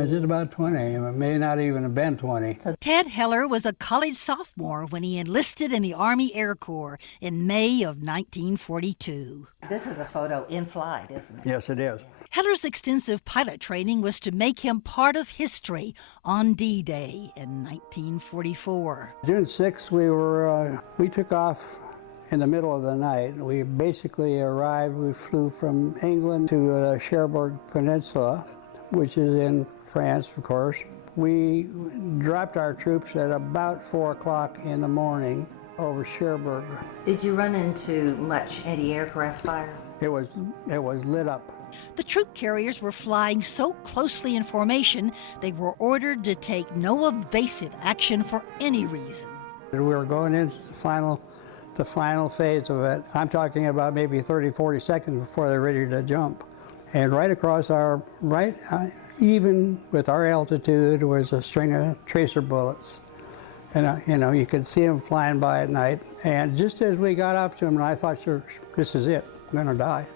I did about 20. It may not even have been 20. Ted Heller was a college sophomore when he enlisted in the Army Air Corps in May of 1942. This is a photo in flight, isn't it? Yes, it is. Heller's extensive pilot training was to make him part of history on D-Day in 1944. June 6th, we took off in the middle of the night. We basically arrived, we flew from England to the Cherbourg Peninsula, which is in France, of course. We dropped our troops at about 4 o'clock in the morning over Cherbourg. Did you run into much anti-aircraft fire? It was lit up. The troop carriers were flying so closely in formation, they were ordered to take no evasive action for any reason. We were going into the final phase of it. I'm talking about maybe 30, 40 seconds before they're ready to jump. And right across our even with our altitude, was a string of tracer bullets. And you could see them flying by at night. And just as we got up to them, I thought, sure, this is it, I'm gonna die.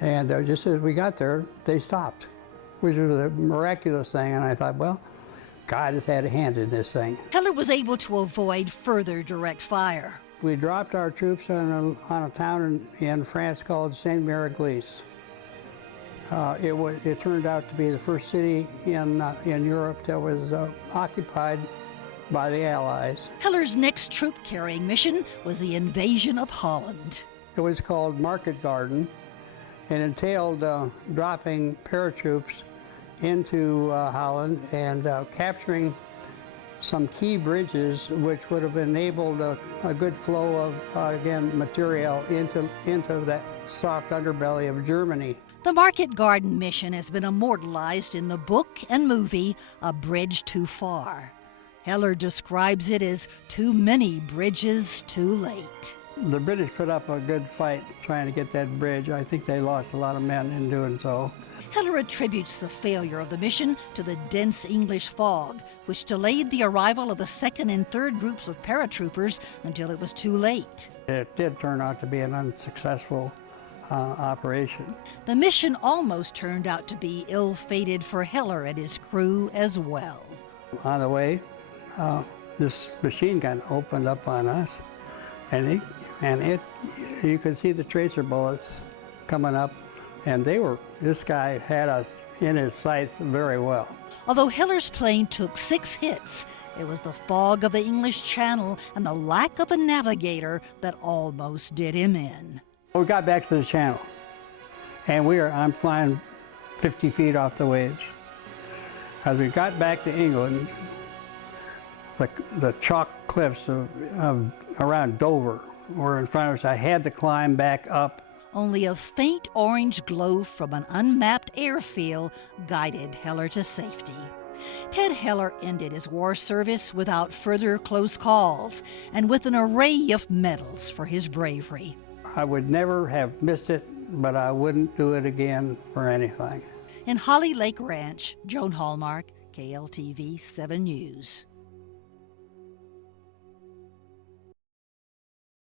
And just as we got there, they stopped, which was a miraculous thing. And I thought, well, God has had a hand in this thing. Heller was able to avoid further direct fire. We dropped our troops on a town in France called Saint-Mère-Église. It turned out to be the first city in Europe that was occupied by the Allies. Heller's next troop-carrying mission was the invasion of Holland. It was called Market Garden, and entailed dropping paratroops into Holland and capturing some key bridges which would have enabled a good flow of, again, material into that soft underbelly of Germany. The Market Garden mission has been immortalized in the book and movie A Bridge Too Far. Heller describes it as too many bridges too late. The British put up a good fight trying to get that bridge. I think they lost a lot of men in doing so. Heller attributes the failure of the mission to the dense English fog, which delayed the arrival of the second and third groups of paratroopers until it was too late. It did turn out to be an unsuccessful operation. The mission almost turned out to be ill-fated for Heller and his crew as well. On the way, this machine gun opened up on us, and you could see the tracer bullets coming up, and this guy had us in his sights very well. Although Heller's plane took 6 hits, it was the fog of the English Channel and the lack of a navigator that almost did him in. We got back to the channel, and I'm flying 50 feet off the waves. As we got back to England, the chalk cliffs around Dover were in front of us. I had to climb back up. Only a faint orange glow from an unmapped airfield guided Heller to safety. Ted Heller ended his war service without further close calls and with an array of medals for his bravery. I would never have missed it, but I wouldn't do it again for anything. In Holly Lake Ranch, Joan Hallmark, KLTV 7 News.